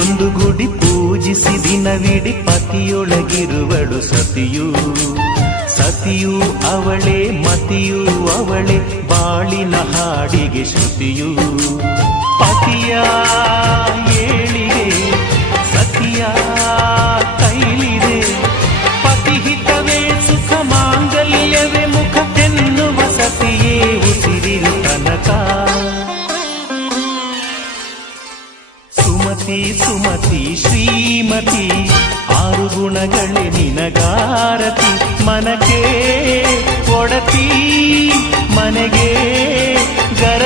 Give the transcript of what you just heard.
ಮನೆಗೊಂದು ಗುಡಿ ಪೂಜಿಸಿ ದಿನವಿಡಿ ಪತಿಯೊಳಗಿರುವಳು ಸತಿಯು. ಸತಿಯು ಅವಳೇ ಮತಿಯು ಅವಳೇ ಬಾಳಿನ ಹಾಡಿಗೆ ಶ್ರುತಿಯು. ಪತಿಯ ಏಳಿಗೆ ಸತಿಯ ಕೈಲಿದೆ. ಪತಿಹಿತವೇ ಸುಖ ಮಾಂಗಲ್ಯವೇ ಮುಖ ಎನ್ನುವ ಸತಿಯೇ ಉಸಿರಿನ ತನಕ. ಸುಮತಿ ಸುಮತಿ ಶ್ರೀಮತಿ ಆರು ಗುಣಗಳೇ ನಿನಗಾರತಿ. ಮನಕ್ಕೆ ಒಡತಿ ಮನೆಗೆ ಗರ